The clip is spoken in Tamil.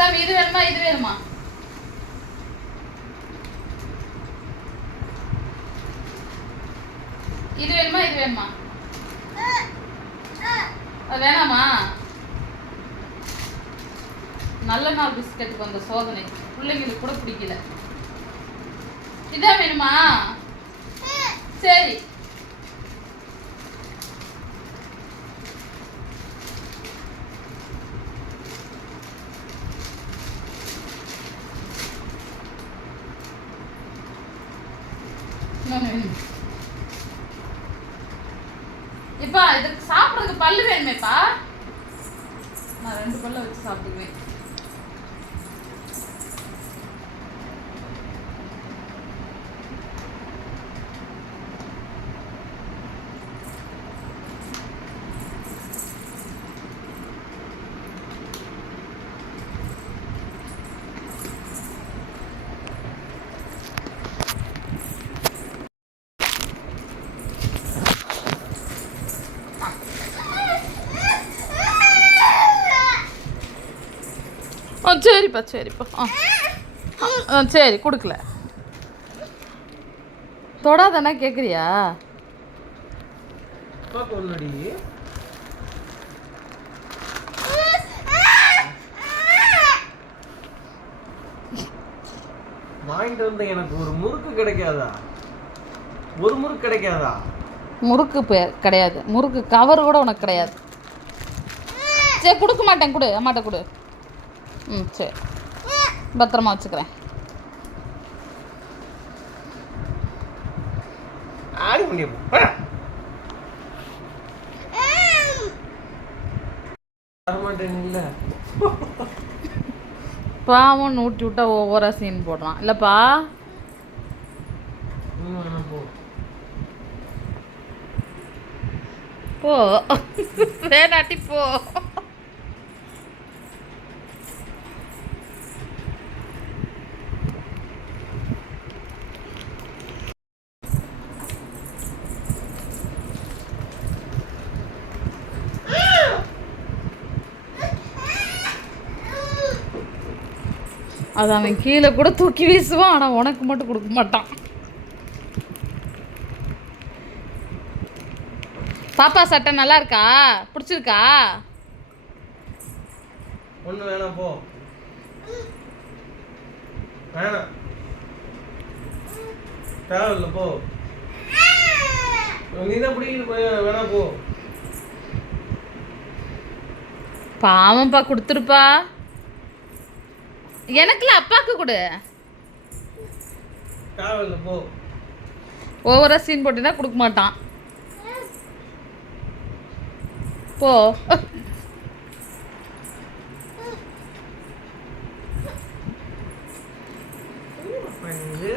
சாமி இது வேணுமா இது வேணுமா? இது வேணுமா இது வேணுமா? வேணாமா? நல்ல நாள் பிஸ்கட்டுக்கு வந்த சோதனை. பிள்ளைங்களுக்கு கூட பிடிக்கல. இதான் வேணுமா? சரி. இப்பா இதுக்கு சாப்பிட்றதுக்கு பல்லு வேணுமேப்பா? நான் ரெண்டு பல்ல வச்சு சாப்பிட்டுக்குவேன். ஆ சரிப்பா சரிப்பா. ஆ. ஆ சரி கொடுக்கல. தொடாதானே கேட்குறியா வாங்கிட்டு வந்த எனக்கு ஒரு முறுக்கு கிடைக்காதா? ஒரு முறுக்கு கிடைக்காதா? முறுக்கு பே- கிடையாது. முறுக்கு கவர் கூட உனக்கு கிடையாது. சரி கொடுக்க மாட்டேன் கொடு. அம்மாட்ட கொடு. ம் சரி. பத்திரமா வச்சுக்கிறேன். ஆடி முடியும் பாவம் ஊட்டி விட்டா ஒவ்வொரு சீன் போடுறான். இல்லைப்பா. போ. வேணாட்டி போ. அது அவன் கீழே கூட தூக்கி வீசுவான் ஆனால் உனக்கு மட்டும் கொடுக்க மாட்டான். பாப்பா சட்டை நல்லா இருக்கா? பிடிச்சிருக்கா? ஒன்று வேணாம் போ. வேணாம். தேவையில்ல போ. நீ தான் பிடிக்கிட்டு போய் வேணாம் போ. பாவம்ப்பா கொடுத்துருப்பா. எனக்குல அப்பாவுக்கு கொடு. ஓவரா சீன் போட்டுனா கொடுக்க மாட்டான். போ. இது